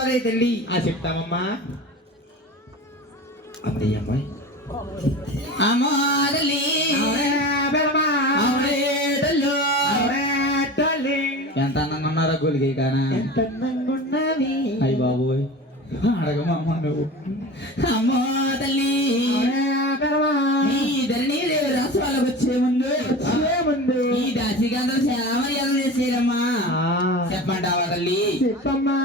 చెప్పాలి తల్లి. ఆ చెప్తామమ్మా అమ్మయ్య అమ్మాయి. తల్లు. ఎంత అందంగా ఉన్నారో గొలిగే కానా? ఎంత అందంగా ఉన్నవి అయ్య బాబోయ్. అడగమమ్మ నువ్వు. అమ్మో తల్లి. దేవి రాష్ట్రాలకు వచ్చే ముందు. ఈ దాసికందరూ చాలా మర్యాద చేసేరమ్మా చెప్పంటావా తల్లి? చెప్పమ్మా.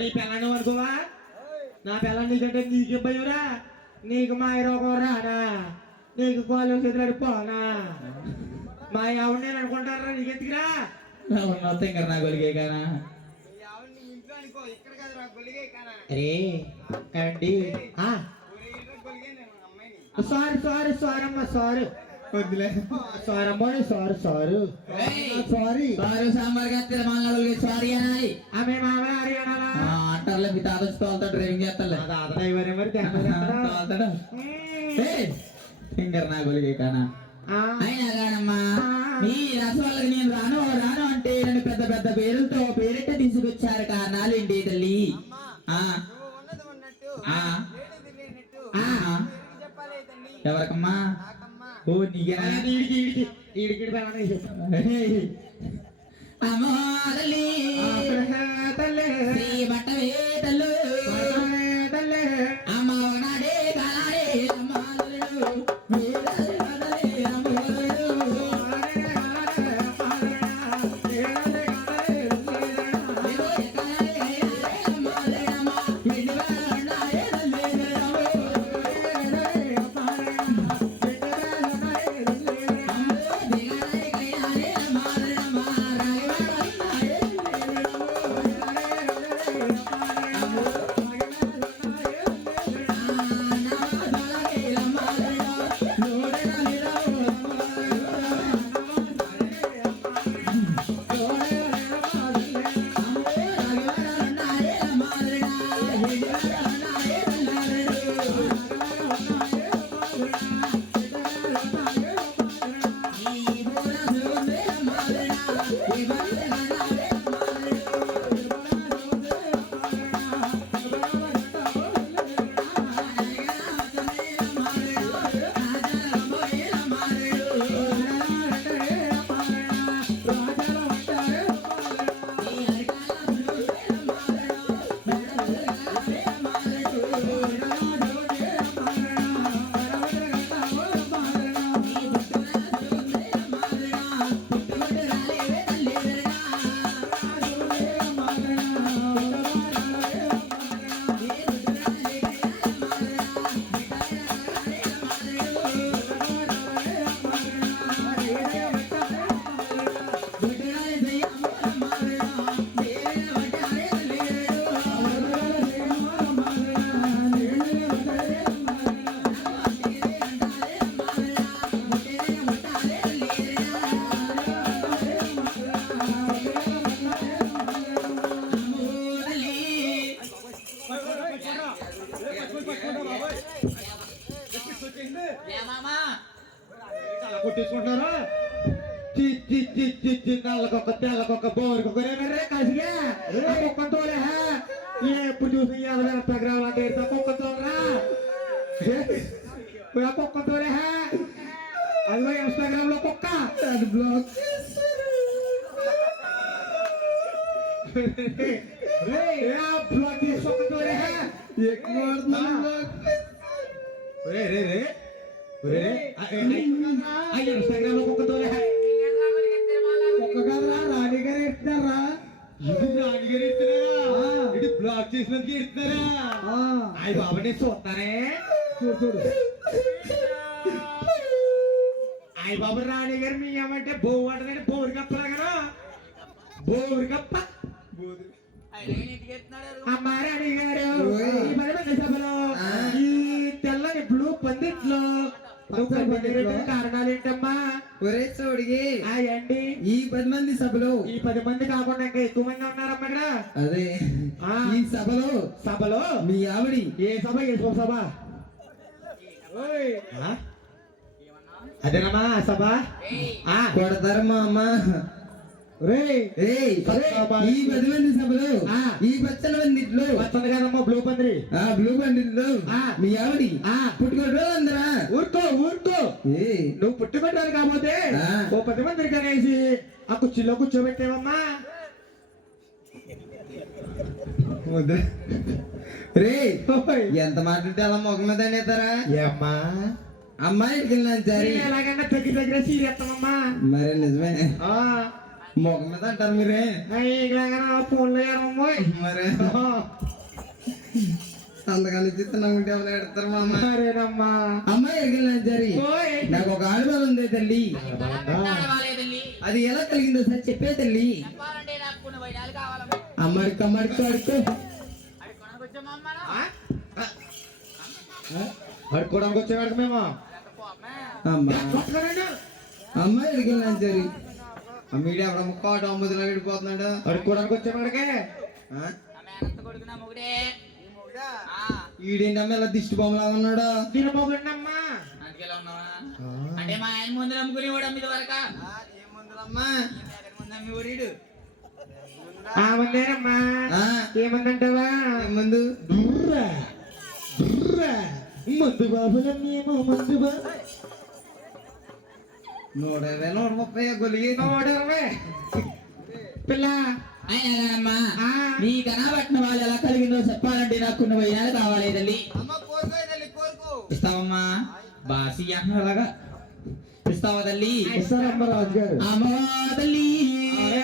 నీ పిల్లని అనుకోవా నా పిల్లని నీకంటే నీకేం భయంరా నీకు మా రోగం రానా నీకు కాలు చేతులాడి పోనా? మా ఎవరు నేను అనుకుంటారా నీకెందుకురా? మొత్తం ఇంకా నా గొలిగే కానా? అరే కండి సారీ సారీ సారీ అమ్మ సారీ. వద్దులే. Sorry sorry sorry. సారీ. సారు సాంబార్గా తిరుమల సారీ అనాలి. ఆమె అంటారులే మీ తాత తోలుతాడు డ్రైవింగ్ చేస్తాడులే తాత డ్రైవర్ మరి తెమ్మరా? తోలుతాడు. మ్మ్. ఏయ్, ఫింగర్ నా గొలిగే కానా? ఆ. అయినా కానమ్మా మీ రసవాళ్ళకి నేను రాను రాను అంటే నన్ను పెద్ద పెద్ద పేరులతో పేరెట్ట తీసుకొచ్చారు కారణాలు ఏంటి తల్లి? ఎవరికమ్మా? ఓ నీకేనా ఈడికి అమ్మో తల్లి. శ్రీ బట్టవే కొట్టించుకుంటారా నల్లకొక్క తెల్లకొక్క బోరుకొక్క రే కసిగా కుక్కతోలే ఎప్పుడు చూసి యాభై తగ్గరాలు అంటే కుక్కతోరా కుక్కతోలే అదిగో ఇన్స్టాగ్రామ్ లో కుక్క అది బ్లాక్ బ్లాక్ చేసుకోకతోలే ఇన్స్టాగ్రామ్లో కుక్క కదరా రాణి గారు ఇస్తారా ఇది నాన్నగారు ఇస్తున్నారా ఇది బ్లాక్ చేసినందుకు ఇస్తున్నారా అయ్య బాబా నేను చూస్తానే చూడు చూడు అయ్య బాబా రాణి గారు మీ ఏమంటే బోవు అంటదండి బోరు కప్పలాగా బోరు కప్ప అమ్మ రాణి గారు. ఈ సభలో. ఈ తెల్లని బ్లూ పందిట్లో? కారణాలు ఏంటమ్మా ఒరే చోడిగి. అయ్యండి ఈ పది మంది సభలో. ఈ పది మంది కాకుండా ఇంకా ఎక్కువ మంది ఉన్నారమ్మా ఇక్కడ. అదే. ఆ. ఈ సభలో సభలో మీ ఆవిడి. ఏ సభ? ఏ సభ? అదేనమ్మా సభ? ఆ. కొడతారు మా అమ్మ ఈ పది మంది సభలో ఆ. ఈ పచ్చని మందిట్లో వస్తుంది కదమ్మా బ్లూ పందిరి. ఆ బ్లూ ఆ. మీ ఆవిడి. పుట్టుకోడు అందరా? ఊరుకో ఊరుకో. ఏ. నువ్వు పుట్టుబెట్టాలి కాకపోతే ఆ. ఓ పది మందికి అనేసి ఆ కుర్చీలో కూర్చోబెట్టావమ్మా. రే. ఎంత మాట్లాడితే అలా మొగ మీద అనేతారా? ఏమ్మా? అమ్మాయికి వెళ్ళినాను సరే నేను ఎలాగన్నా దగ్గర దగ్గర సీరియత్తమ్మా మరే నిజమే. ఆ. మొగ మీద అంటారు మీరే మరే. సంతకాలు ఇచ్చి తిన్నాకుంటే ఏమైనా ఎడతారు మా అమ్మ? అమ్మాయి వెళ్ళినాను సరే. నాకు ఒక ఆడవాళ్ళు ఉంది తల్లి. అది ఎలా కలిగిందో సార్ చెప్పే తల్లి. అమ్మడికి అమ్మడికి అడుకో? అడుక్కోవడానికి వచ్చేవాడికి మేము? అమ్మా. అమ్మాయి వెళ్ళినాను సరే ఆ మీడియా అక్కడ కోట అమ్ముదిలా వెళ్ళిపోతున్నాడు అడుక్కోవడానికి వచ్చేవాడికి. ఆ? ఆ మేనత్త కొడుకు నా మొగుడే? ఈ మొగుడా? ఆ. ఈడేంటి అమ్మ ఇలా దిష్టి బొమ్మలా ఉన్నాడు? దీని మొగుడినమ్మా అందుకెలా ఉన్నావా? అంటే మా ఆయన ముందు నమ్ముకునేవాడు అమ్మిది వరక? ముందేనమ్మా. ఆ, ఏమందంటావా? మందు? దుర్రా. దుర్రా. మందు బాబులమ్మేమో మందు బాబు. నూట ఇరవై నూట ముప్పై గొలిగి నోడరవే పిల్ల. అమ్మా ఆ, మీ కనబట్టిన వాళ్ళు ఎలా కలిగిందో చెప్పాలంటే నాకు కొన్ని వైరాలు కావాలి తల్లి. ఇస్తావమ్మా? బాసి అలాగా ఇస్తావా తల్లి? అమ్మా తల్లి. అరే,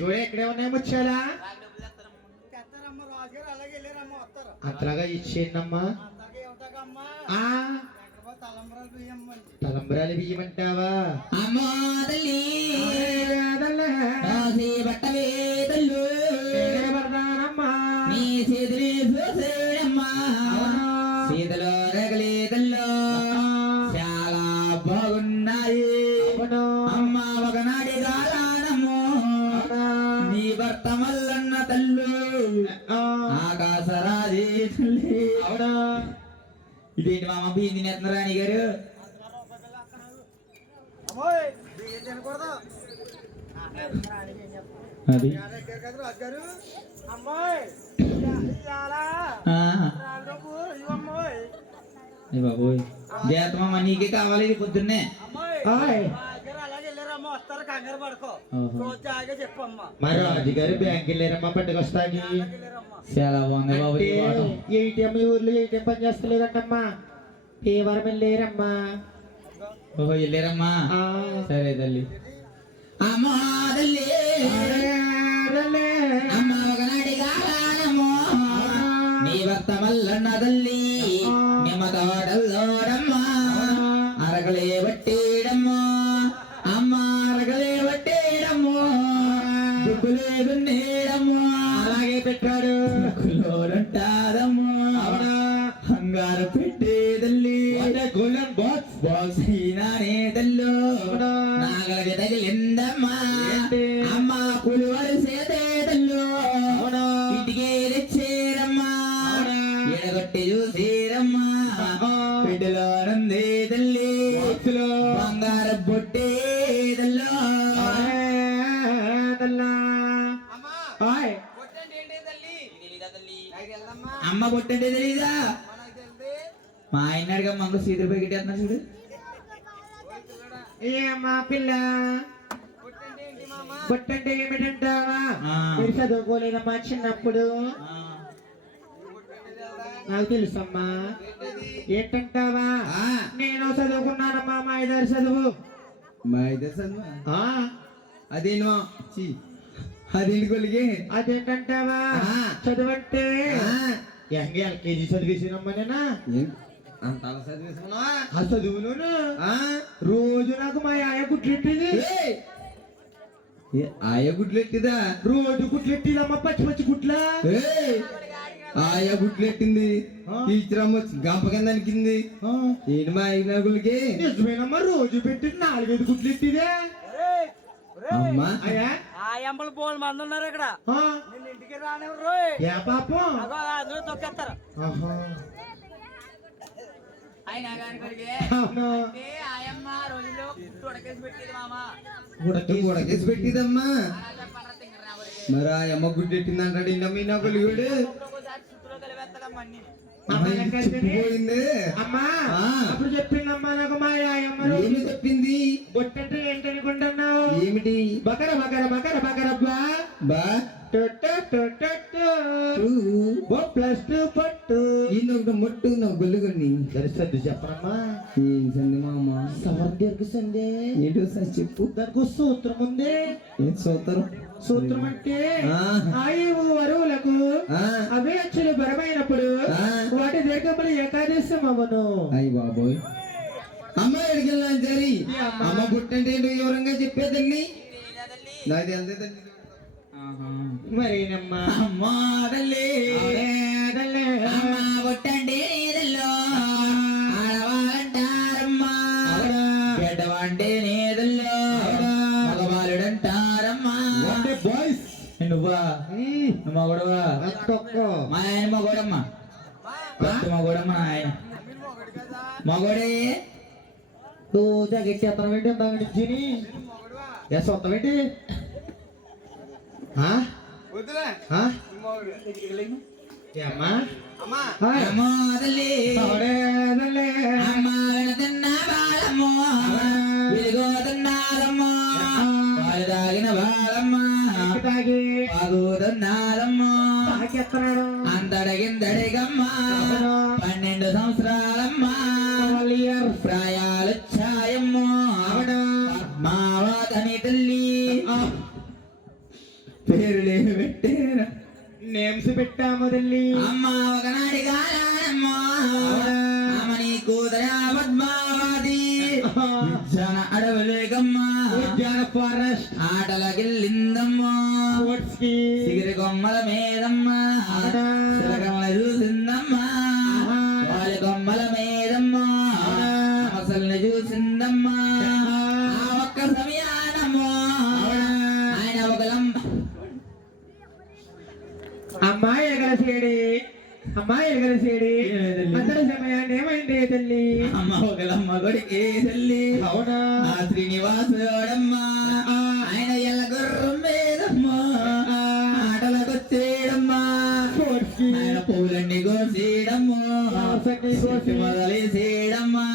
కూడా ఇక్కడే ఉన్నాయి ముచ్చాలా అంతలాగా ఇచ్చేయండమ్మా తలంబరాలు బియ్యమంటావా? అమ్మా తల్లి రాసి బట్టవే అది. బాబోయ్. జాతమ్మ నీకే కావాలి ఇది పొద్దున్నే? ఓహో. మా రాజుగారు బ్యాంక్ వెళ్ళారమ్మా పట్టుకొస్తాకి చాలా బాగుంది బాబు. ఏటీఎం ఊర్లో ఏటీఎం పని చేస్తలేదంటమ్మా. ఏ వారం వెళ్ళారమ్మా ఓహో వెళ్ళారమ్మా. సరే తల్లి. అమ్మా తల్లి. అమ్మ ఒకనాటి కాలానమ్మో నీ భర్త మల్లన్న తల్లి. నిమ్మ తోటల్లోడమ్మా అరగలే బట్టేడమ్మో అమ్మ అరగలే దున్నేడమ్మో అలాగే పెట్టాడు. దుక్కులోడుంటాదమ్మో హంగారు పెట్టే తల్లి. గోల్డెన్ బాక్స్ വാസീനാനേതല്ല మంగళ సీతలు ప్యాకెట్ వేస్తున్నారు చూడు ఏమ్మా పిల్ల? పుట్టంటే ఏమిటంటావా. మీరు చదువుకోలేదమ్మా చిన్నప్పుడు. నాకు తెలుసమ్మా. ఏంటంటావా. నేను చదువుకున్నానమ్మా మా ఇద్దరు చదువు. మా ఇద్దరు చదువా? ఆ, అదేనో? చి. అదేంటి కొలిగే? అదేంటంటావా. చదువంటే. ఎంగ ఎల్కేజీ చదివేసినమ్మా నేనా? ఆ చదువులోను? ఆ? రోజు నాకు మా ఆయ! ఏ, ఆయ గుడ్లెట్టిదా? రోజు కుట్లెట్టిదమ్మా పచ్చి పచ్చి కుట్ల ఏయ్! ఆయ గుడ్లెట్టింది. ఆ. టీచర్ అమ్మ వచ్చి గంప కింద అనికింది. ఏంటి మా ఆయన గుళ్ళకి నిజమేనమ్మా రోజు పెట్టి నాలుగైదు కుట్లెట్టిదే అమ్మా. ఆ ఎంబలు బోల్ మంది ఉన్నారు ఇక్కడ. ఆ, నిన్ను ఇంటికి రానివ్వరు ఏ పాపం? అగో అందరూ తొక్కేస్తారు ఆహా. ఆయన గారి కొడుకే అవును. అంటే ఆయమ్మ రోజుల్లో ఉడకేసి పెట్టేది మామ. ఉడక ఉడకేసి పెట్టిదమ్మా. మరి ఆ అమ్మ గుడ్డెట్టిందంటాడు ఇండమ్మ నా అమ్మ. అప్పుడు చెప్పిందమ్మా నాకు మా ఏమి చెప్పింది? బొట్టంటే ఏంటనుకుంటున్నావు? ఏమిటి? బకర బకర బకర బకర బా. ప్లస్ టూ పట్టు. ఈయనొకటి మొట్టు నా గొల్లుగొని సరిసద్దు చెప్పరమ్మా. ఏం సంది మామ? సవర్ దీర్ఘ సందే. ఏంటో సార్ చెప్పు. దానికి సూత్రం ఉంది ఏం సూత్రం? ఆ. ఆయువు వరువులకు ఆ. అవే అచ్చులు బలమైనప్పుడు ఆ. వాటి దీర్ఘములు ఏకాదశం అవను అయ్యి బాబోయ్ అమ్మ ఎడికెళ్ళా సరి ఈ అమ్మ. పుట్టంటే ఏంటో వివరంగా చెప్పేదండి నాకు తెలియదు తల్లి మరేనమ్మా అమ్మా తల్లి తల్లి. అమ్మ పుట్టంటే అంటే బాయ్స్ నువ్వా నువ్వు మగడవా? మా ఆయన మగోడమ్మా మగోడమ్మ ఆయన. మగోడే. రోజా గట్టి అతను అంత ఎస్ అమ్మా. అమ్మా. అమ్మ ఎక్కి తాగి తాగుతున్నారమ్మో తాకెత్తనాడు. అంతడగిందడిగమ్మా పన్నెండు సంవత్సరాలమ్మా. ప్రాయాలు ఛాయమ్మో పద్మావతని తల్లి. ఆ, పేరులే పెట్టేరా. నేమ్స్ పెట్టాము తల్లి. అమ్మ ఎగరసేడి అమ్మాయి ఎగరసేడి ఏమైంది? అందరి సమయాన్ని ఏమైంది తల్లి? అమ్మ ఒకలమ్మ కొడుకే తల్లి. అవునా? ఆ శ్రీనివాసుడమ్మ. ఆయన ఎల్ల గుర్రం మీదమ్మ. కి ఆయన పూలన్నీ కోసేయడమ్మా. మొదలేసేయడమ్మా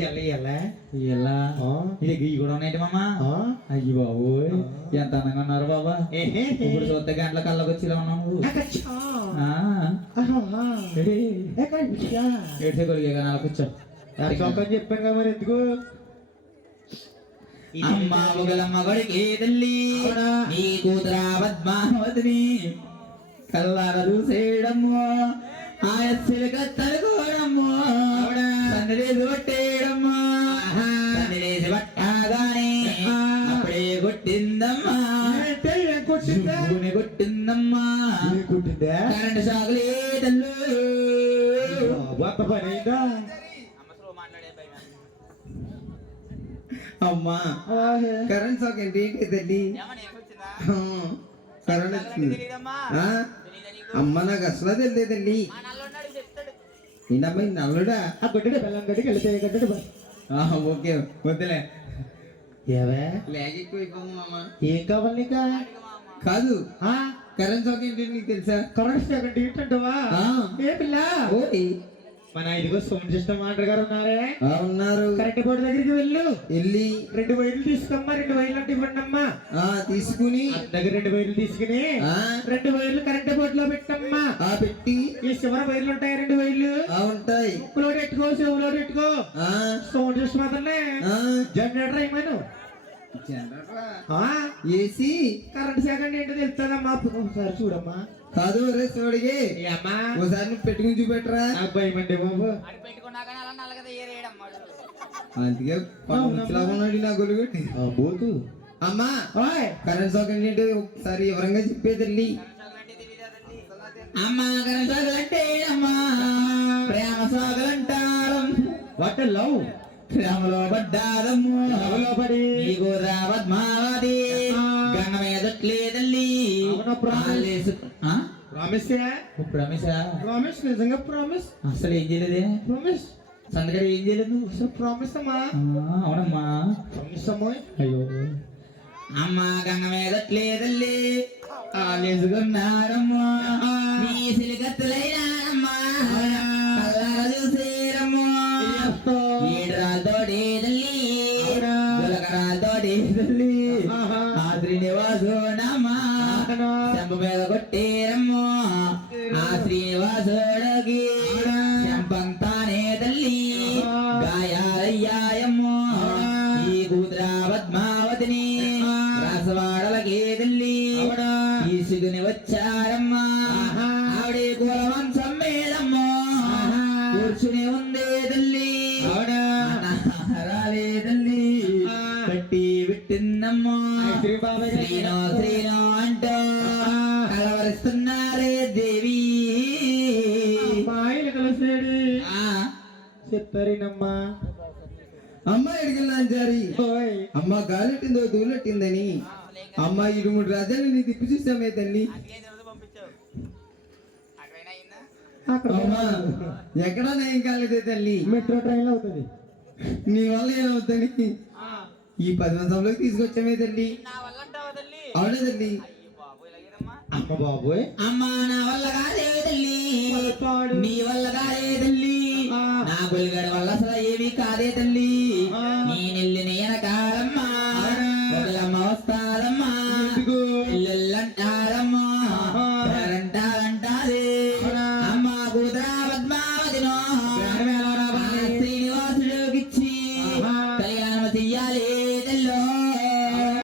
ఎలా ఎలా ఎలా. ఇది ఇవి కూడా ఉన్నాయి మామా? అయ్యి బాబు ఎంత అందంగా ఉన్నారు బాబా. ఇప్పుడు చూస్తే గంటల కళ్ళకి వచ్చి ఇలా ఉన్నావు నువ్వు. అకచ్చా. ఆ, ఆహా. ఏడి? ఎక్కడికా? ఏడ్చే కొడుకే కానీ అలా కూర్చో ఆ చౌకని చెప్పాను మరి ఎందుకు అమ్మ ఒకలమ్మ కొడుకే తల్లి? నీ కూతురా పద్మావతిని కల్లార చూసేయడమ్మో ఆయన సిలక తలుకోవడమ్మో సన్నిధి పట్టాగానే అప్పుడే కొట్టిందమ్మా. కొట్టిందా? కొట్టిందమ్మా. కొట్టిందా? కరెంట్ షాకులే తల్లు. వంత పని అయిందా? అమ్మా కరెంట్ షాక్ ఏంటి? తల్లి? కరెంట్ వచ్చింది? అమ్మ నాకు అసలు తెలియదు తల్లి ఏంటమ్మా ఈ నల్లుడా ఆ గడ్డడి బెల్లం గడ్డికి వెళ్తే గడ్డడి బెల్లం. ఆ, ఓకే వద్దులే ఏవే లేక ఎక్కువైపోతుంది మామ ఏం కావాలి నీకా కాదు ఆ? కరెంట్ షాక్ ఏంటి నీకు తెలుసా కరెంట్ సెకండ్ ఏంటంటావా ఆ. ఏ పిల్ల ఓయ్ మన ఇదిగో సౌండ్ సిస్టమ్ మాస్టర్ గారు ఉన్నారే? ఉన్నారు కరెంట్ బోర్డు దగ్గరికి వెళ్ళు. వెళ్ళి. రెండు వైర్లు తీసుకోమ్మా రెండు వైర్లు అంటే ఇవ్వండి అమ్మా ఆ తీసుకుని. దగ్గర రెండు వైర్లు తీసుకుని ఆ. రెండు వైర్లు కరెంట్ బోర్డు లో పెట్టమ్మా. ఆ పెట్టి. ఈ చివర వైర్లు ఉంటాయి రెండు వైర్లు? ఉంటాయి. ఉప్పులో పెట్టుకో చెవులో పెట్టుకో. ఆ. సౌండ్ సిస్టమ్ అతనే జనరేటర్ జనరేటరా? ఏసీ? కరెంట్ సెకండ్ ఏంటో తెలుస్తుందమ్మా. ఒకసారి చూడమ్మా. కాదు రే అమ్మా? ఒకసారి నువ్వు పెట్టుకుని చూపెట్టరా అండి బాబు. అందుకే ఉన్నాడు నా గొలుగుటి బోతు. అమ్మా ఓయ్. కరెంట్ షాక్ ఏంటంటే ఒకసారి వివరంగా చెప్పే తల్లి. అమ్మ కరెంట్ షాకులంటే అమ్మా ప్రేమ షాకులంటారు వాట్ లవ్? ప్రేమలో పడ్డాదమ్ము ఎవలో పడి. నీకు రా పద్మావతి ఆ. ప్రామిస్? ప్రామిస్ ప్రామిసా ప్రామిస్ నిజంగా ప్రామిస్ అసలు ఏం చేయలేదే? ప్రామిస్ సంతకడ ఏం చేయలేదు నువ్వు? అసలు ప్రామిస్ అమ్మా. అవునమ్మా. ప్రామిస్ అమ్మా. అయ్యో. అమ్మ గంగ మీద తల్లి ఆలేసుకున్నారమ్మా నీ ఎక్కడా? నయం కాలేదే తల్లి? మెట్రో ట్రైన్ అవుతుంది. నీ వల్ల ఏమవుతుంది ఈ పది నిమిషంలోకి తీసుకొచ్చామే తల్లి. అవునే తల్లి? అమ్మ బాబోయ్ అమ్మా నా వల్ల కాదే తల్లి. నీ వల్ల కాదే తల్లి. నా గుల్గడ వల్ల అసలు ఏమీ కాదే తల్లి.